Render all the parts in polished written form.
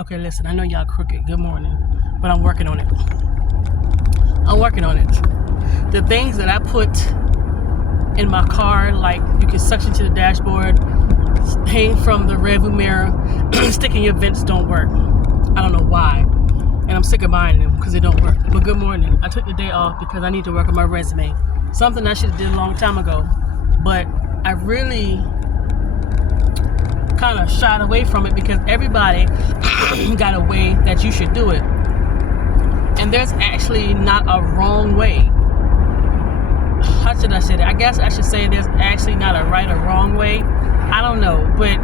Okay, listen, I know y'all crooked. Good morning. But I'm working on it. I'm working on it. The things that I put in my car, like you can suction to the dashboard, hang from the rearview mirror, stick in your vents, don't work. I don't know why. And I'm sick of buying them because they don't work. But good morning. I took the day off because I need to work on my resume. Something I should have did a long time ago. But I really kind of shied away from it because everybody got a way that you should do it. And there's actually not a wrong way. How should I say that? I guess I should say there's actually not a right or wrong way. I don't know, but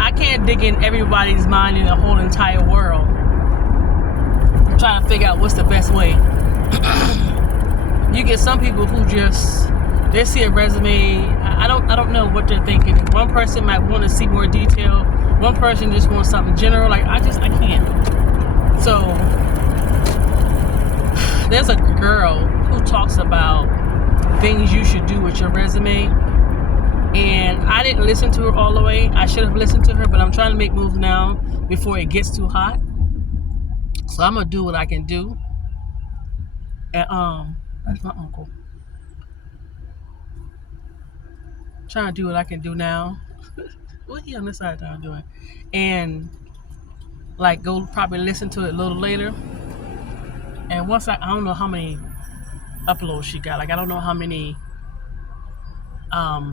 I can't dig in everybody's mind in the whole entire world. I'm trying to figure out what's the best way. You get some people who just, they see a resume. I don't know what they're thinking. One person might want to see more detail. One person just wants something general. Like I can't. So there's a girl who talks about things you should do with your resume, and I didn't listen to her all the way. I should have listened to her, but I'm trying to make moves now before it gets too hot. So I'm gonna do what I can do. And that's my uncle. Trying to do what I can do now. What he on this side time doing? And like go probably listen to it a little later. And once I don't know how many uploads she got. Like I don't know how many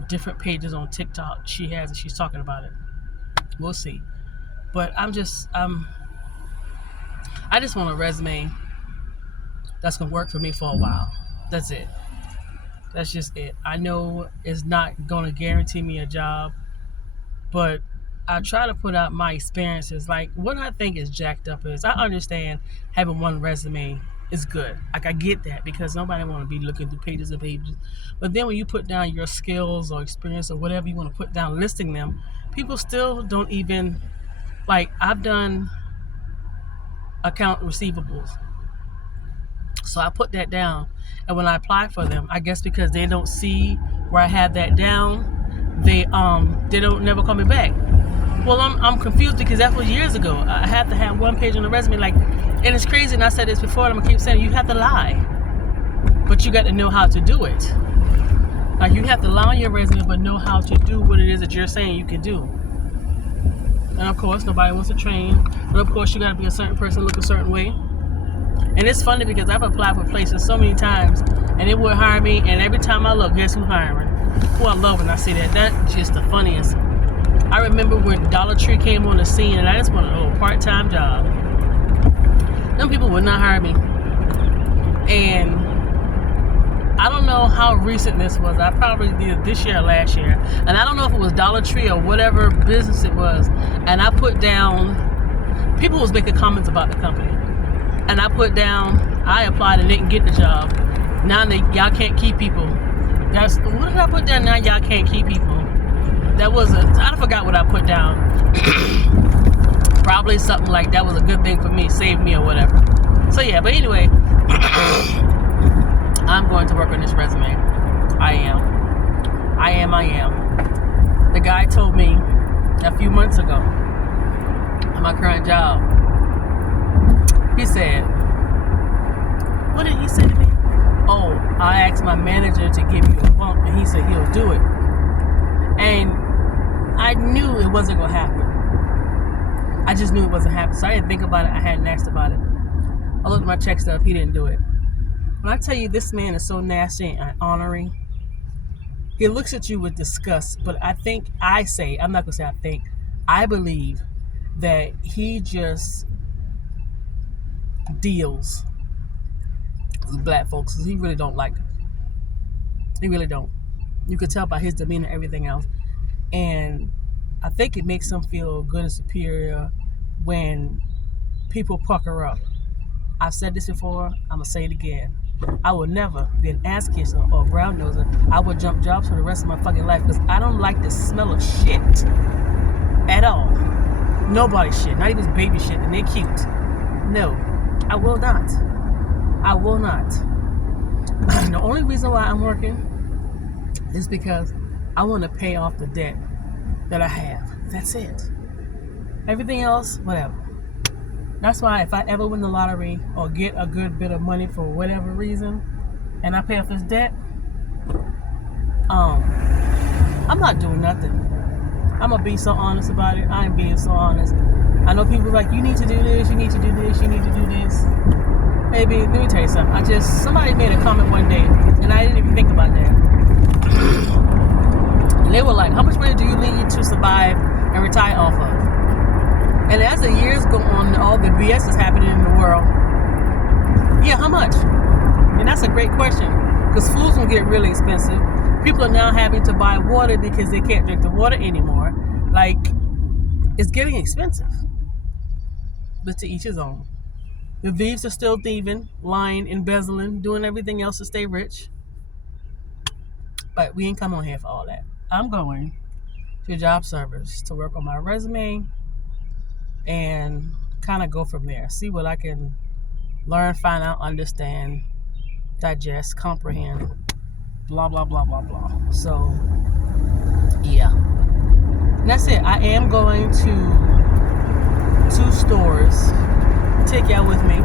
different pages on TikTok she has and she's talking about it. We'll see. But I just want a resume that's gonna work for me for a while. That's it. That's just it. I know it's not gonna guarantee me a job, but I try to put out my experiences. Like what I think is jacked up is I understand having one resume is good. Like I get that because nobody want to be looking through pages and pages. But then when you put down your skills or experience or whatever you want to put down, listing them, people still don't even, like I've done account receivables. So I put that down. And when I apply for them, I guess because they don't see where I have that down, they don't never call me back. Well, I'm confused because that was years ago. I have to have one page on the resume, like, and it's crazy. And I said this before, and I'm gonna keep saying it, you have to lie, but you got to know how to do it. Like you have to lie on your resume, but know how to do what it is that you're saying you can do. And of course, nobody wants to train. But of course, you got to be a certain person, look a certain way. And it's funny because I've applied for places so many times, and they would hire me. And every time I look, guess who's hiring? Who I love when I see that. That's just the funniest. I remember when Dollar Tree came on the scene and I just wanted a little part-time job. Them people would not hire me. And I don't know how recent this was. I probably did this year or last year. And I don't know if it was Dollar Tree or whatever business it was. And I put down, people was making comments about the company. And I put down, I applied and didn't get the job. Now y'all can't keep people. What did I put down? Now y'all can't keep people. I forgot what I put down. Probably something like that was a good thing for me, saved me or whatever. So yeah, but anyway, I'm going to work on this resume. I am. The guy told me a few months ago at my current job, he said, what did he say to me? Oh, I asked my manager to give you a bump and he said he'll do it. And I knew it wasn't going to happen. I just knew it wasn't happening. So I didn't think about it. I hadn't asked about it. I looked at my check stuff. He didn't do it. When I tell you this man is so nasty and honoring, he looks at you with disgust. But I'm not going to say I think, I believe that he just deals with black folks. He really don't like them. He really don't. You could tell by his demeanor and everything else. And I think it makes him feel good and superior when people pucker up. I've said this before, I'm going to say it again. I will never be an ass kisser or a brown noser. I would jump jobs for the rest of my fucking life because I don't like the smell of shit at all. Nobody's shit, not even baby shit, and they're cute. No, I will not. I will not. The only reason why I'm working is because I want to pay off the debt that I have. That's it. Everything else, whatever. That's why if I ever win the lottery or get a good bit of money for whatever reason, and I pay off this debt, I'm not doing nothing. I'm gonna be so honest about it. I am being so honest. I know people are like, you need to do this, you need to do this, you need to do this. Baby, let me tell you something. Somebody made a comment one day, and I didn't even think about that. And they were like, how much money do you need to survive and retire off of? And as the years go on, all the BS is happening in the world. Yeah, how much? And that's a great question, because food's gonna get really expensive. People are now having to buy water because they can't drink the water anymore. Like, it's getting expensive. But to each his own. The thieves are still thieving, lying, embezzling, doing everything else to stay rich. But we ain't come on here for all that. I'm going to job service to work on my resume and kind of go from there. See what I can learn, find out, understand, digest, comprehend, blah, blah, blah, blah, blah. So, yeah. And that's it. I am going to 2 stores. Take y'all with me.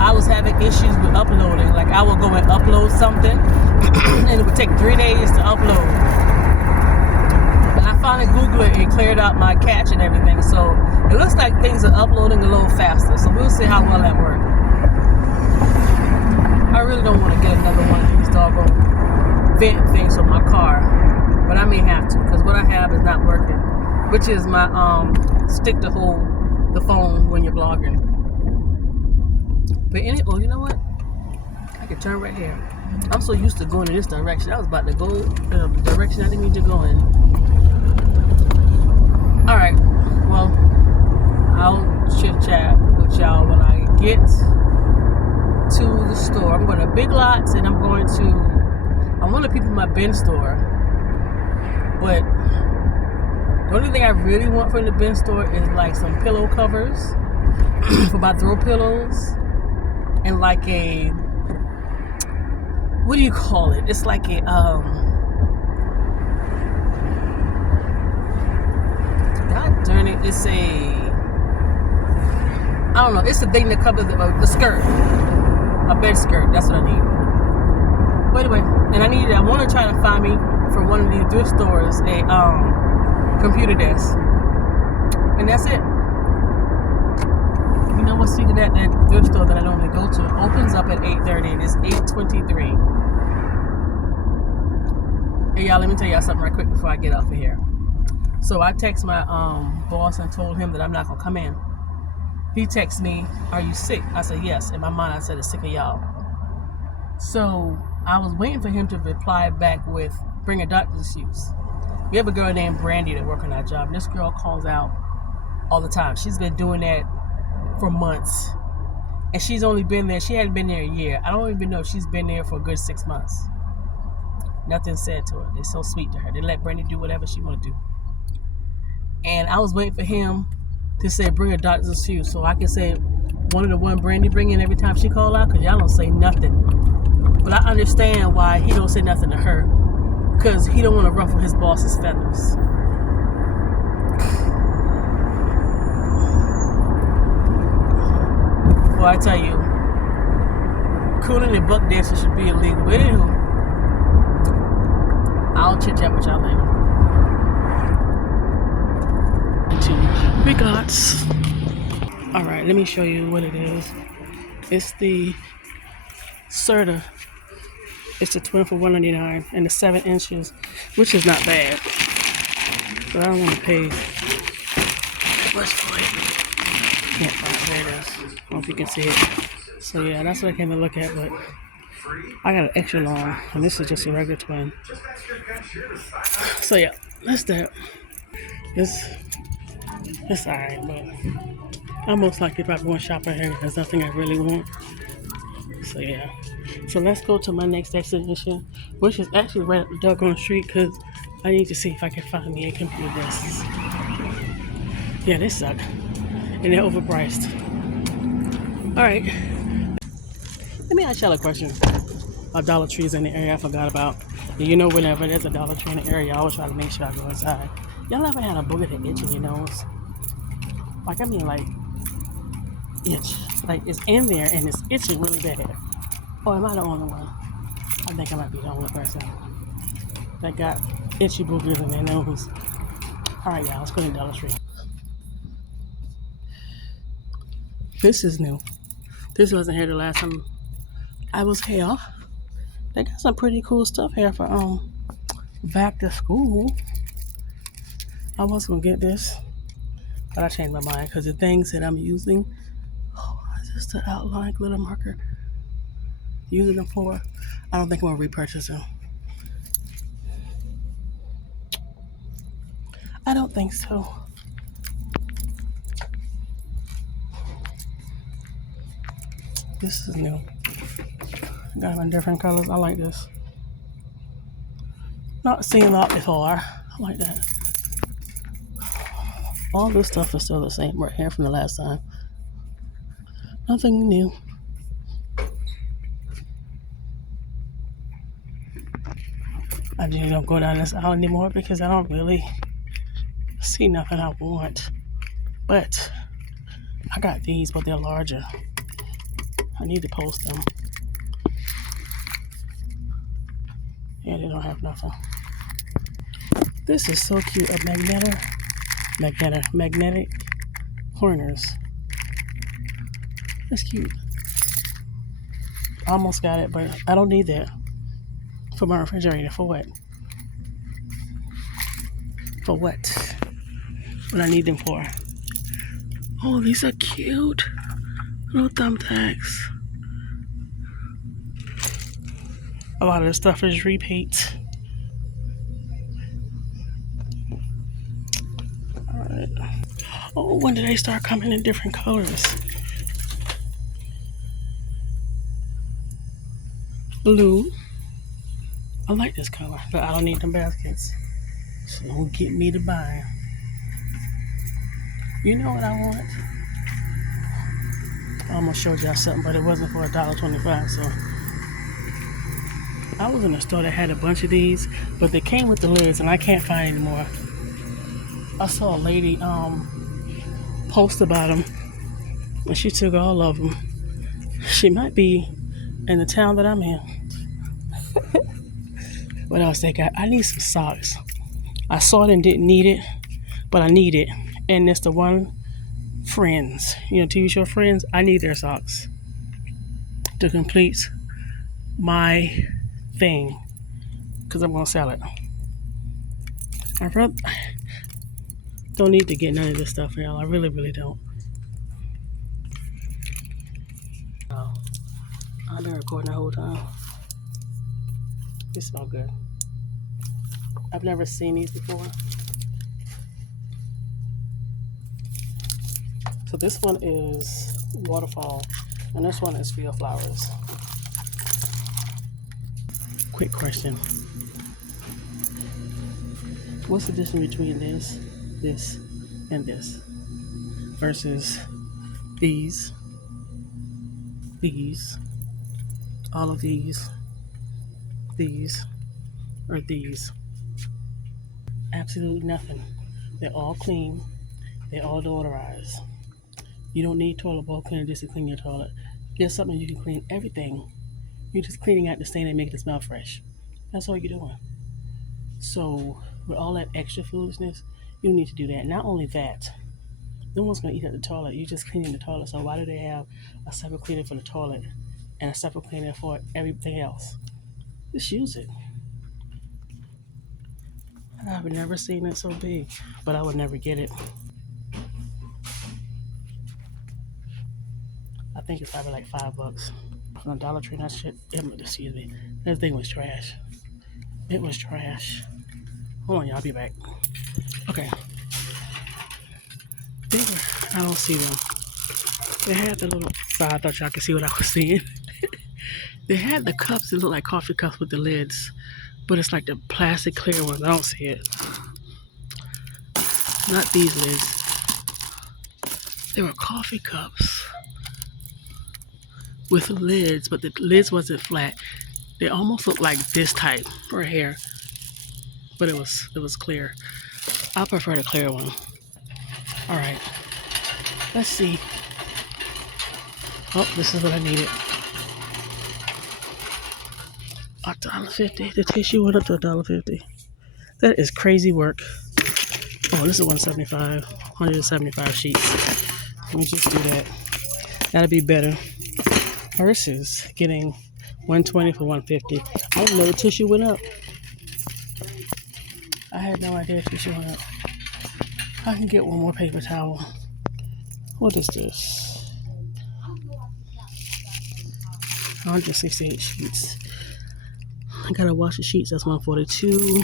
I was having issues with uploading. Like, I would go and upload something and it would take 3 days to upload. And I finally Googled it and cleared out my cache and everything. So it looks like things are uploading a little faster. So we'll see how well that works. I really don't want to get another one of these doggone vent things on my car, but I may have to, because what I have is not working, which is my stick to hold the phone when you're blogging. But you know what? I can turn right here. I'm so used to going in this direction. I was about to go in a direction I didn't need to go in. All right. Well, I'll chit chat with y'all when I get to the store. I'm going to Big Lots, and I want to people in my bin store. But the only thing I really want from the bin store is like some pillow covers for my throw pillows, and like a, what do you call it? It's like a God darn it! It's a, I don't know. It's the thing that covers the skirt, a bed skirt. That's what I need. But anyway, and I want to try to find me from one of these thrift stores a computer desk, and that's it. You know what's secret? That thrift store that I normally go to opens up at 8:30 and it's 8:23. Hey y'all, let me tell y'all something right quick before I get off of here. So I text my boss and told him that I'm not gonna come in. He texted me, "Are you sick?" I said yes. In my mind, I said, "It's sick of y'all." So I was waiting for him to reply back with, "Bring a doctor's excuse." We have a girl named Brandy that works on our job. And this girl calls out all the time. She's been doing that for months. And she's only been there, she hadn't been there a year. I don't even know if she's been there for a good 6 months. Nothing said to her. They're so sweet to her. They let Brandy do whatever she want to do. And I was waiting for him to say, "Bring a doctor's excuse," so I can say one of the one Brandy bring in every time she call out, because y'all don't say nothing. But I understand why he don't say nothing to her. Because he don't want to ruffle his boss's feathers. Well, I tell you, cooning and buck dancing should be illegal. But anywho, I'll chit chat with y'all later. Big Lots. All right, let me show you what it is. It's the Serta. It's the twin for $199 and the 7 inches, which is not bad. But I don't want to pay much for it. Can't find it. There it is. I don't know if you can see it. So yeah, that's what I came to look at, but I got an extra long, and this is just a regular twin. So yeah, that's that. It's alright, but I most likely probably won't shop right here. There's nothing I really want. So yeah. So let's go to my next destination, which is actually right up the doggone street, because I need to see if I can find me a computer desk. Yeah, they suck. And they're overpriced. Alright. Let me ask y'all a question. Dollar Trees in the area I forgot about. And you know, whenever there's a Dollar Tree in the area, I always try to make sure I go inside. Y'all ever had a booger that itch in your nose? Like, I mean, like, itch. Like it's in there and it's itching really bad. Oh, am I the only one? I think I might be the only person that got itchy boogers in their nose. All right, y'all, let's go to Dollar Tree. This is new. This wasn't here the last time I was here. They got some pretty cool stuff here for back to school. I was gonna get this, but I changed my mind because the things that I'm using, is this the outline glitter marker? Using them for, I don't think I'm gonna repurchase them. I don't think so. This is new. Got them in different colors. I like this. Not seen a lot before. I like that. All this stuff is still the same right here from the last time. Nothing new. I just don't go down this aisle anymore because I don't really see nothing I want. But I got these, but they're larger. I need to post them. Yeah, they don't have nothing. This is so cute. A magnetic corners. That's cute. I almost got it, but I don't need that for my refrigerator. For what? For what? What I need them for? Oh, these are cute. Little thumbtacks. A lot of this stuff is repeat. Alright. Oh, when did they start coming in different colors? Blue. I like this color, but I don't need them baskets. So don't get me to buy. You know what I want? I almost showed y'all something, but it wasn't for $1.25, so. I was in a store that had a bunch of these, but they came with the lids, and I can't find any more. I saw a lady post about them, and she took all of them. She might be in the town that I'm in. What else they got? I need some socks. I saw it and didn't need it, but I need it. And it's the one Friends, TV show Friends. I need their socks to complete my thing because I'm gonna sell it. I don't need to get none of this stuff, y'all. I really, really don't. Oh, I've been recording the whole time. It smells good. I've never seen these before. So this one is Waterfall, and this one is Field Flowers. Quick question. What's the difference between this, and this versus these, all of these, or these? Absolutely nothing. They're all clean. They're all deodorized. You don't need toilet bowl cleaner just to clean your toilet. There's something you can clean everything. You're just cleaning out the stain and making it smell fresh. That's all you're doing. So with all that extra foolishness, you don't need to do that. Not only that, no one's gonna eat at the toilet. You're just cleaning the toilet. So why do they have a separate cleaner for the toilet and a separate cleaner for everything else? Just use it. I've never seen it so big, but I would never get it. I think it's probably like $5 from the Dollar Tree. That shit, excuse me, that thing was trash. It was trash. Hold on, y'all, I'll be back. Okay. I don't see them. They had the little, sorry, I thought y'all could see what I was seeing. They had the cups that look like coffee cups with the lids, but it's like the plastic clear ones. I don't see it. Not these lids. They were coffee cups with lids, but the lids wasn't flat. They almost looked like this type right here, but it was clear. I prefer the clear one. All right, let's see. Oh, this is what I needed. $1.50. The tissue went up to $1.50. That is crazy work. Oh, this is 175. 175 sheets. Let me just do that. That'll be better versus getting 120 for 150. I didn't know the tissue went up. I had no idea the tissue went up. I can get one more paper towel. What is this? 168 sheets. I gotta wash the sheets. That's 142.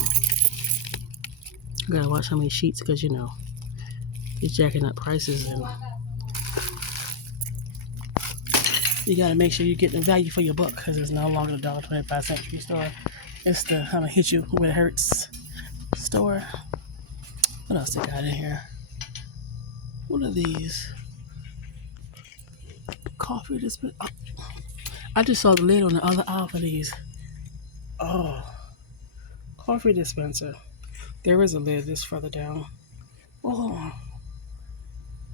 I gotta watch how many sheets because you know you're jacking up prices and you gotta make sure you get the value for your buck because it's no longer the $1.25 Century Store. It's the I'm gonna hit you where it hurts store. What else they got in here? What are these? Coffee dispenser. Oh, I just saw the lid on the other aisle for these. Oh, coffee dispenser. There is a lid just further down. Oh, hold on.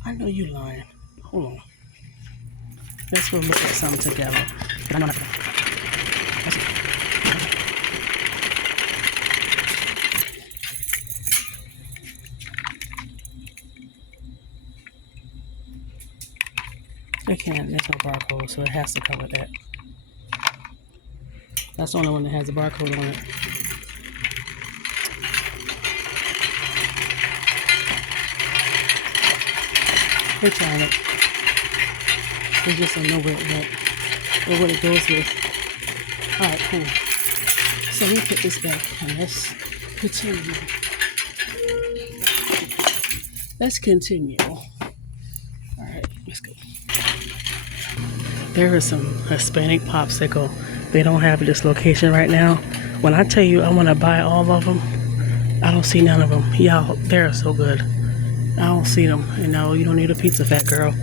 I know you lying. Hold on. Let's go look at something together. I know they can't. There's no barcode, so it has to come with that. That's the only one that has a barcode on it. They're trying it. They just don't know where it went or what it goes with. Alright, cool. So let me put this back and let's continue. Let's continue. Alright, let's go. There is some Hispanic popsicle. They don't have this location right now. When I tell you I want to buy all of them, I don't see none of them. Y'all, they're so good. I don't see them. You know, you don't need a pizza fat girl.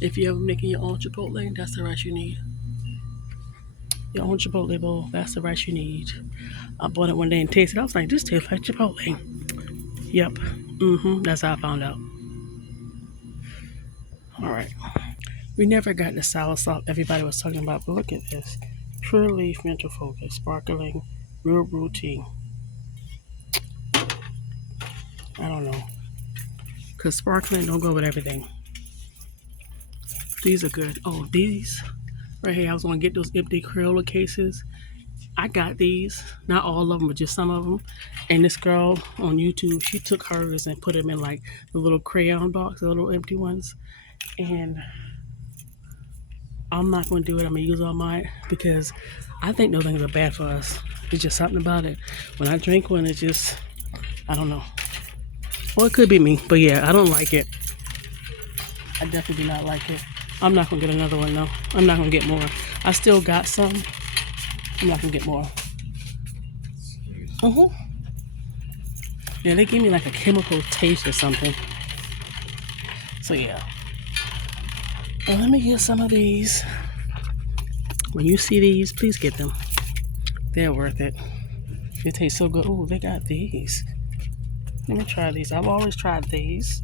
If you're ever making your own Chipotle, that's the rice you need. Your own Chipotle bowl, that's the rice you need. I bought it one day and tasted it. I was like, this tastes like Chipotle. Yep. That's how I found out. Alright. We never got the sour salt everybody was talking about, but look at this. Pure Leaf Mental Focus, sparkling, real brew tea. I don't know. Because sparkling don't go with everything. These are good. Oh, these right here. I was going to get those empty Crayola cases. I got these. Not all of them, but just some of them. And this girl on YouTube, she took hers and put them in like the little crayon box, the little empty ones. And I'm not going to do it. I'm going to use all mine because I think those things are bad for us. It's just something about it. When I drink one, it's just, I don't know. Or it could be me, but yeah, I don't like it. I definitely do not like it. I'm not going to get another one, though. I'm not going to get more. I still got some. I'm not going to get more. Yeah, they give me like a chemical taste or something. So yeah. Well, let me get some of these. When you see these, please get them. They're worth it. They taste so good. Oh, they got these. Let me try these. I've always tried these.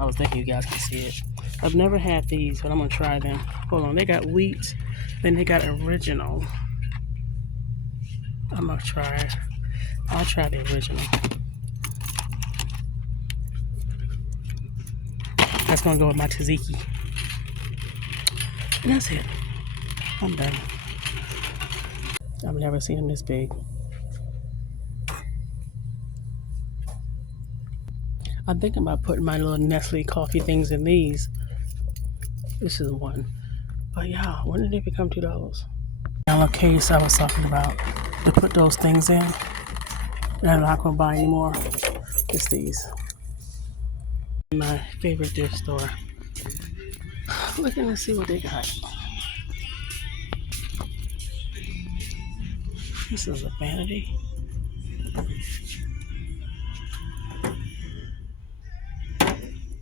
I was thinking you guys can see it. I've never had these, but I'm going to try them. Hold on. They got wheat. Then they got original. I'm going to try it. I'll try the original. That's going to go with my tzatziki. And that's it. I'm done. I've never seen them this big. I'm thinking about putting my little Nestle coffee things in these. This is one. But yeah, when did they become $2? Yellow case I was talking about to put those things in. And I'm not going to buy anymore. It's these. My favorite thrift store. Looking to see what they got. This is a vanity.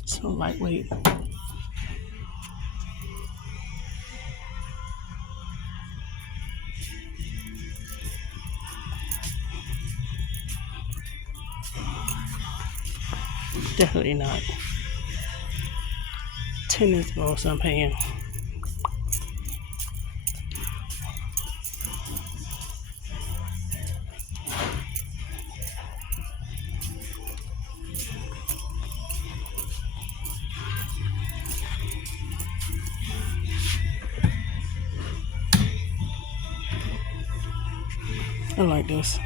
So lightweight. Definitely not. Tennis balls I'm paying. I like this.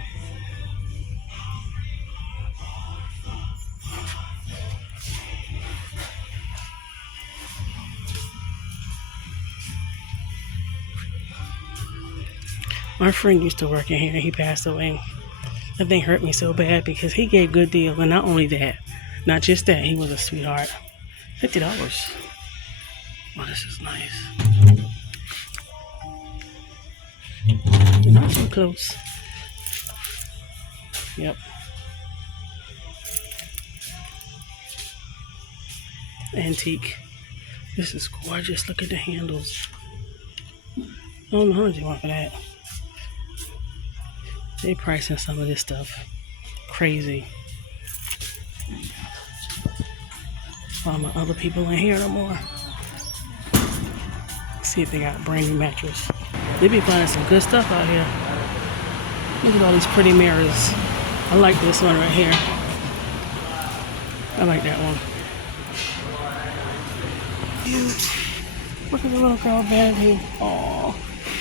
My friend used to work in here and he passed away. That thing hurt me so bad because he gave good deal, and not only that, not just that, he was a sweetheart. $50. Oh, this is nice. Not too close. Yep. Antique. This is gorgeous. Look at the handles. I don't know how much you want for that. They pricing some of this stuff crazy. All my other people in here no more. See if they got a brand new mattress. They be finding some good stuff out here. Look at all these pretty mirrors. I like this one right here. I like that one. Cute. Look at the little girl vanity. Aw,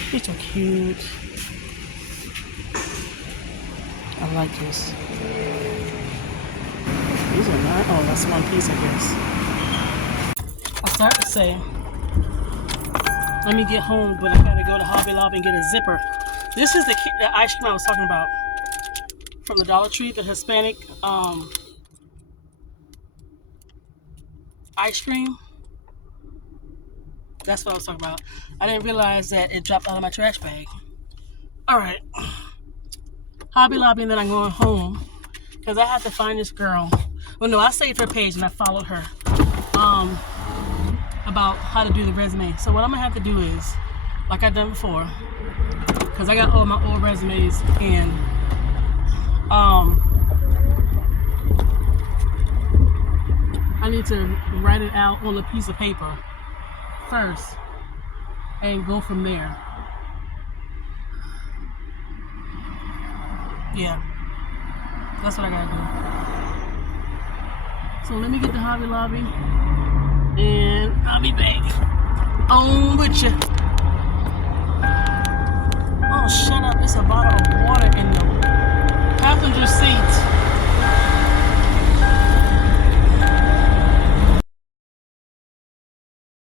she's so cute. I like this. These are not. Oh, that's one piece, I guess. I started to say, let me get home, but I gotta go to Hobby Lobby and get a zipper. This is the ice cream I was talking about from the Dollar Tree, the Hispanic ice cream. That's what I was talking about. I didn't realize that it dropped out of my trash bag. All right. Hobby Lobby, and then I'm going home because I have to find this girl. Well, no, I saved her page and I followed her about how to do the resume. So what I'm gonna have to do is, like I've done before, because I got all my old resumes, and I need to write it out on a piece of paper first and go from there. Yeah, that's what I gotta do. So let me get to Hobby Lobby and I'll be back on with you. Oh, shut up. It's a bottle of water in the passenger seat.